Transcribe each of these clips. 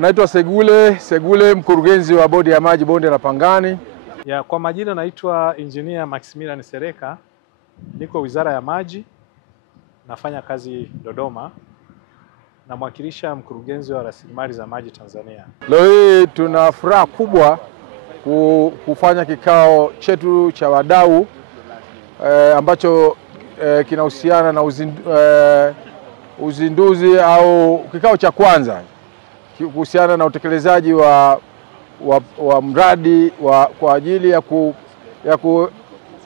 Naitwa Segule, mkurugenzi wa bodi ya maji bonde la Pangani. Kwa majina naitwa Engineer Maximilian Sereka, niko Wizara ya Maji, nafanya kazi Dodoma, na mwakilisha mkurugenzi wa rasilimali za maji Tanzania. Leo hii tuna furaha kubwa kufanya kikao chetu cha wadau ambacho kinahusiana na uzinduzi au kikao cha kwanza kuhusiana na utekelezaji wa mradi kwa ajili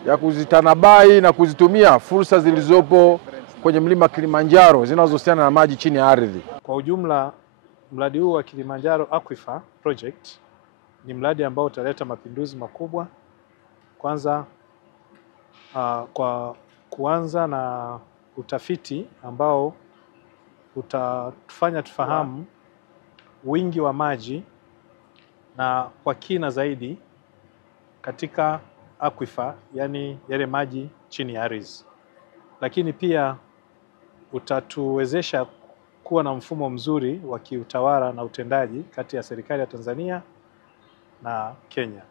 ya kuzitanabai na kuzitumia fursa zilizopo kwenye mlima Kilimanjaro zinazohusiana na maji chini ya ardhi. Kwa ujumla, mradi huu wa Kilimanjaro Aquifer Project ni mradi ambao utaleta mapinduzi makubwa. Kwanza kwa kuanza na utafiti ambao utatufanya tufahamu wingi wa maji na kwa kina zaidi katika aquifer, yani yale maji chini ya ardhi. Lakini pia utatuwezesha kuwa na mfumo mzuri wa kiutawala na utendaji kati ya serikali ya Tanzania na Kenya.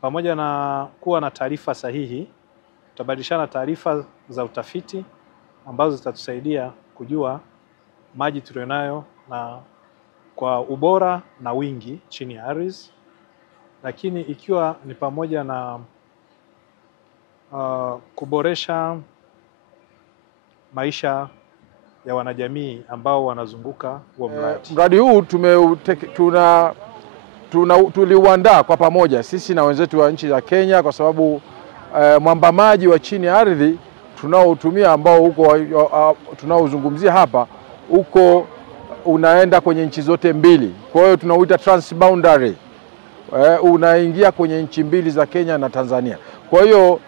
Pamoja na kuwa na taarifa sahihi, tutabadilishana taarifa za utafiti ambazo zitatusaidia kujua maji tulionayo na kwa ubora na wingi chini ya ardhi, lakini ikiwa ni pamoja na kuboresha maisha ya wanajamii ambao wanazunguka huo mradi. Mradi huu tuliuandaa kwa pamoja sisi na wenzetu wa nchi za Kenya, kwa sababu mwamba maji wa chini ya ardhi tunaotumia ambao huko tunaozungumzia hapa huko unaenda kwenye nchi zote mbili. Kwa hiyo tunauita transboundary, unaingia kwenye nchi mbili za Kenya na Tanzania. Kwa hiyo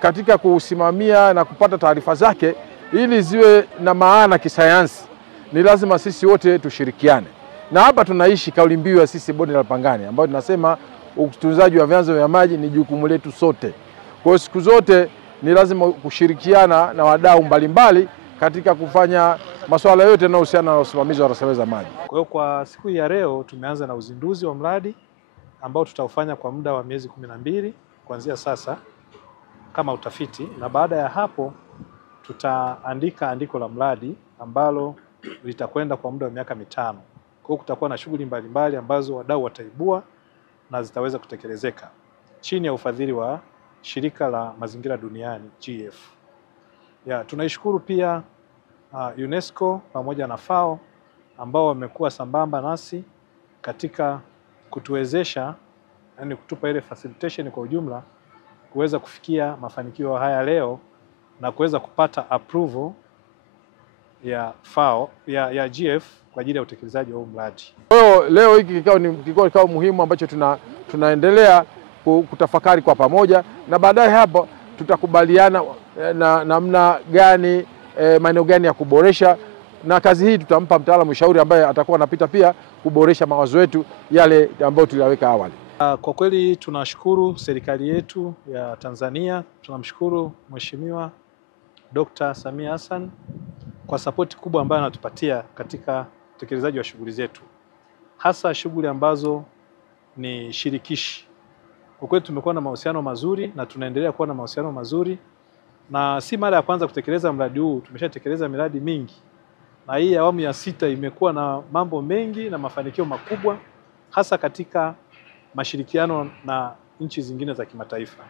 katika kusimamia na kupata taarifa zake ili ziwe na maana kisayansi, ni lazima sisi wote tushirikiane. Na hapa tunaishi kauli mbiu ya sisi bonde la Pangani ambayo tunasema utunzaji wa vyanzo vya maji ni jukumu letu sote. Kwa hiyo siku zote ni lazima kushirikiana na wadau mbalimbali katika kufanya masuala yote yanayohusiana na usimamizi wa rasilimali za maji. Kwa hiyo kwa siku ya leo tumeanza na uzinduzi wa mradi ambao tutaufanya kwa muda wa miezi 12 kuanzia sasa kama utafiti, na baada ya hapo tutaandika andiko la mradi ambalo litakwenda kwa muda wa miaka 5. Kwa hiyo kutakuwa na shughuli mbalimbali ambazo wadau wataibua na zitaweza kutekelezeka chini ya ufadhili wa Shirika la Mazingira Duniani GF. Tunaishukuru pia UNESCO pamoja na FAO ambao wamekuwa sambamba nasi katika kutuwezesha, yani kutupa ile facilitation kwa ujumla kuweza kufikia mafanikio haya leo na kuweza kupata approval ya FAO ya GF kwa ajili ya utekelezaji wa huu mradi. Kwa hiyo leo hiki kikao muhimu ambacho tunaendelea kutafakari kwa pamoja, na baadaye hapo tutakubaliana na namna gani, maeneo gani ya kuboresha, na kazi hii tutampa mtaalamu mshauri ambaye atakuwa anapita pia kuboresha mawazo yetu yale ambayo tuliyaweka awali. Kwa kweli tunashukuru serikali yetu ya Tanzania, tunamshukuru Mheshimiwa Dr. Samia Hassan kwa sapoti kubwa ambayo anatupatia katika utekelezaji wa shughuli zetu, hasa shughuli ambazo ni shirikishi. Kwa kweli tumekuwa na mahusiano mazuri na tunaendelea kuwa na mahusiano mazuri, na si mara ya kwanza kutekeleza mradi huu, tumeshatekeleza miradi mingi, na hii awamu ya 6 imekuwa na mambo mengi na mafanikio makubwa, hasa katika mashirikiano na nchi zingine za kimataifa.